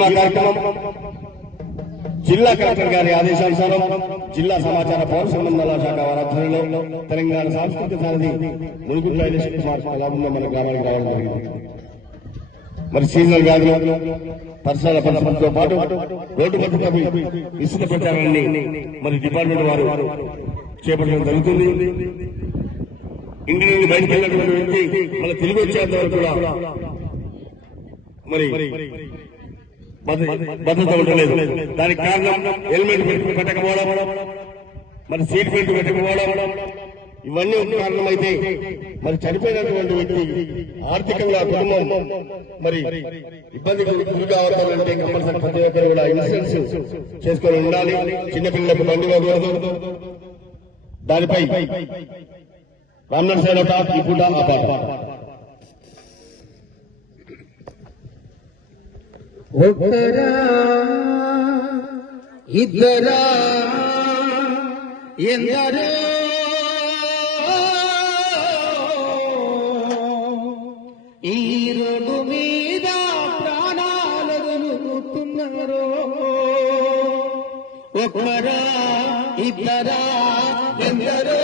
మా కార్యక్రమం జిల్లా కలెక్టర్ గారి ఆదేశానుసారం జిల్లా సమాచార పౌర సంబంధాల శాఖ వారి ఆధ్వర్యంలో తెలంగాణ సాంస్కృతిక సారథి మునుగుడు రైల్వే లాభంలో మన గ్రామానికి రావడం జరిగింది. మరి సీజనల్ వ్యాధులు పరిసరాల పరిస్థితులతో పాటు రోడ్డు భద్రతపై విస్తృత ప్రచారాన్ని మరి డిపార్ట్మెంట్ వారు చేపట్టడం జరుగుతుంది. ఇంటి నుండి బయటకు వెళ్ళినటువంటి వ్యక్తి మన తిరిగి వచ్చేంత వరకు కూడా మరి భద్రత ఉండలేదు. దానికి కారణం హెల్మెట్ పెట్టకపోవడం, మరి సీట్ బెల్ట్ పెట్టకపోవడం, ఇవన్నీ ఒక కారణమైతే మరి చనిపోయినటువంటి వ్యక్తి ఆర్థికంగా కుటుంబం మరి ఇబ్బందికి గురి కావాలంటే కంపల్సరీ ప్రతి ఒక్కరు కూడా ఇన్సూరెన్స్ చేసుకొని ఉండాలి. చిన్నపిల్లలకు బండి ఇవ్వకూడదు. దానిపై రామ్నాథ్ సైన్ ఈ పూట ఆ పాట ఒక్కరా ఇద్దరా ఎందరో ఈ రోడ్డు మీద ప్రాణాలనుకుతున్నారో. ఒక్కరా ఇద్దరా ఎందరో